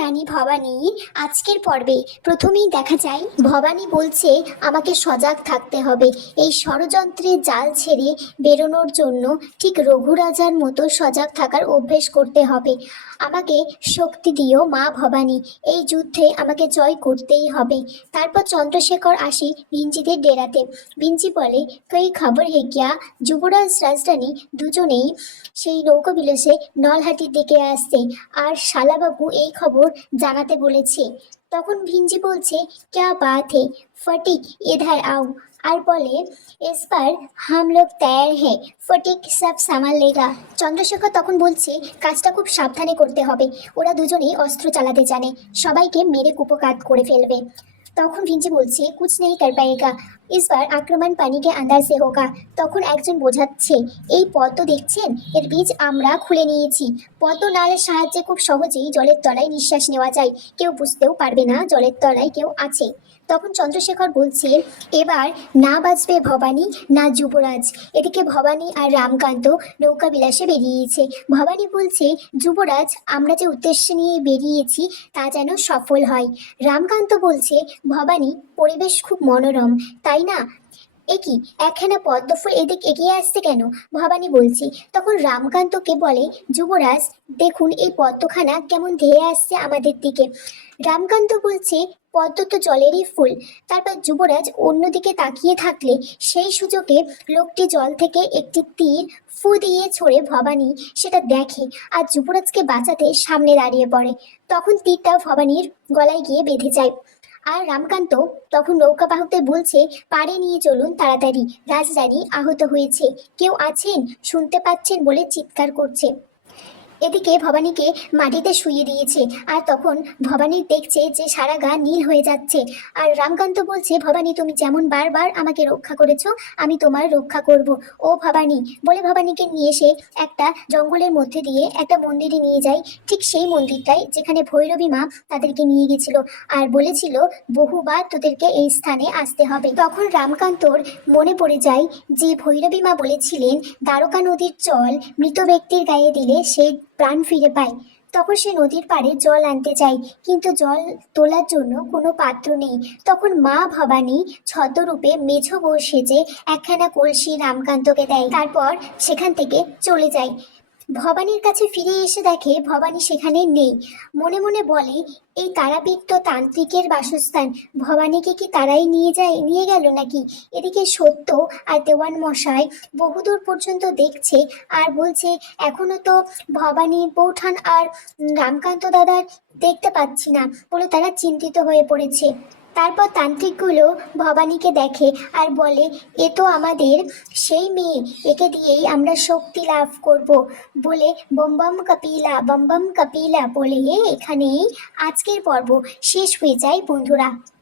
রানী ভবানী, আজকের পর্বে প্রথমেই দেখা যায়, ভবানী বলছে, আমাকে সজাগ থাকতে হবে। এই ষড়যন্ত্রের জাল ছেড়ে বেরোনোর জন্য ঠিক রঘুরাজার মতো সজাগ থাকার অভ্যেস করতে হবে। আমাকে শক্তি দিও মা ভবানী। এই যুদ্ধে আমাকে জয় করতেই হবে তারপর চন্দ্রশেখর আসি ভিঞ্চিদের ডেরাতে। ভিঞ্চি বলে, কই খবর হে গিয়া যুবরাজ রাজরানী দুজনেই সেই নৌকো বিলাসে নলহাটির দিকে আসছে। আর শালাবাবু, এই খবর জানাতে বলেছে। তখন ভিঞ্জি বলছে, ক্যা বাত হে ফটিক এধার আও। আর বলে এসপার হাম লোক হে ফটিক সব সামাল লেগা। চন্দ্রশেখর তখন বলছে, কাজটা খুব সাবধানে করতে হবে। ওরা দুজনেই অস্ত্র চালাতে জানে। সবাইকে মেরে কুপকাত করে ফেলবে। তখন ভিঞ্জি বলছে, কুছ নেই কর পায়েগা। ইসবার আক্রমণ পানিকে আন্দাজ সে হোগা তখন একজন বোঝাচ্ছে এই পদ্ম দেখছেন এর বীজ আমরা খুলে নিয়েছি পদ্ম নালের সাহায্যে খুব সহজেই জলের তলায় নিঃশ্বাস নেওয়া যায়। কেউ বুঝতেও পারবে না জলের তলায় কেউ আছে। তখন চন্দ্রশেখর বলছে, এবার না বাঁচবে ভবানী, না যুবরাজ। এদিকে ভবানী আর রামকান্ত নৌকা বিলাসে বেরিয়েছে। ভবানী বলছে, যুবরাজ, আমরা যে উদ্দেশ্য নিয়ে বেরিয়েছি, তা যেন সফল হয়। রামকান্ত বলছে, ভবানী, পরিবেশ খুব মনোরম। তাই না? এ কি, একখানা পদ্মফুল এদিক এগিয়ে আসছে কেন? ভবানী বলছি, তখন রামকান্তকে বলে, যুবরাজ, দেখুন এই পদ্মখানা কেমন ধেয়ে আসছে আমাদের দিকে। রামকান্ত বলছে, পদ্ম তো জলেরই ফুল। তারপর যুবরাজ অন্যদিকে তাকিয়ে থাকলে, সেই সুযোগে লোকটি জল থেকে একটি তীর ফু দিয়ে ছড়ে ভবানী সেটা দেখে আর যুবরাজকে বাঁচাতে সামনে দাঁড়িয়ে পড়ে। তখন তীরটা ভবানীর গলায় গিয়ে বেঁধে যায়। আর রামকান্ত তখন নৌকা বাহকদের বলছে, পাড়ে নিয়ে চলুন তাড়াতাড়ি। রাজরানী আহত হয়েছে। কেউ আছেন? শুনতে পাচ্ছেন বলে চিৎকার করছে। এদিকে ভবানীকে মাটিতে শুইয়ে দিয়েছে আর তখন ভবানী দেখছে যে সারা গা নীল হয়ে যাচ্ছে। আর রামকান্ত বলছে, ভবানী, তুমি যেমন বারবার আমাকে রক্ষা করেছ, আমি তোমার রক্ষা করব। ও ভবানী, বলে ভবানীকে নিয়ে এসে একটা জঙ্গলের মধ্যে দিয়ে একটা মন্দিরে নিয়ে যায়। ঠিক সেই মন্দিরটাই যেখানে ভৈরবী মা তাদেরকে নিয়ে গেছিল আর বলেছিল, বহুবার তোদেরকে এই স্থানে আসতে হবে। তখন রামকান্তর মনে পড়ে যায় যে ভৈরবী মা বলেছিলেন, দ্বারকা নদীর জল মৃত ব্যক্তির গায়ে দিলে সে প্রাণ ফিরে পায়। তখন সে নদীর পাড়ে জল আনতে যায়, কিন্তু জল তোলার জন্য কোনো পাত্র নেই। তখন মা ভবানী ছদ্মরূপে মেঝো বসে সেজে একখানা কলসি রামকান্তকে দেয়, তারপর সেখান থেকে চলে যায়। ভবানীর কাছে ফিরে এসে দেখে ভবানী সেখানে নেই। মনে মনে বলে, এই তারাপীঠ তো তান্ত্রিকের বাসস্থান, ভবানীকে কি তারাই নিয়ে যায়, নিয়ে গেল নাকি? এদিকে সত্য আর দেওয়ান মশাই বহুদূর পর্যন্ত দেখছে আর বলছে, এখনও তো ভবানী বৌঠান আর রামকান্ত দাদার দেখতে পাচ্ছি না বলে তারা চিন্তিত হয়ে পড়েছে। তারপর তান্ত্রিকগুলো ভবানীকে দেখে আর বলে, এ তো আমাদের, সেই মেয়ে, একে দিয়েই আমরা শক্তি লাভ করব। বলে, বম্বম কপিলা বম্বম কপিলা, বলে এখানেই আজকের পর্ব শেষ হয়ে যায়, বন্ধুরা।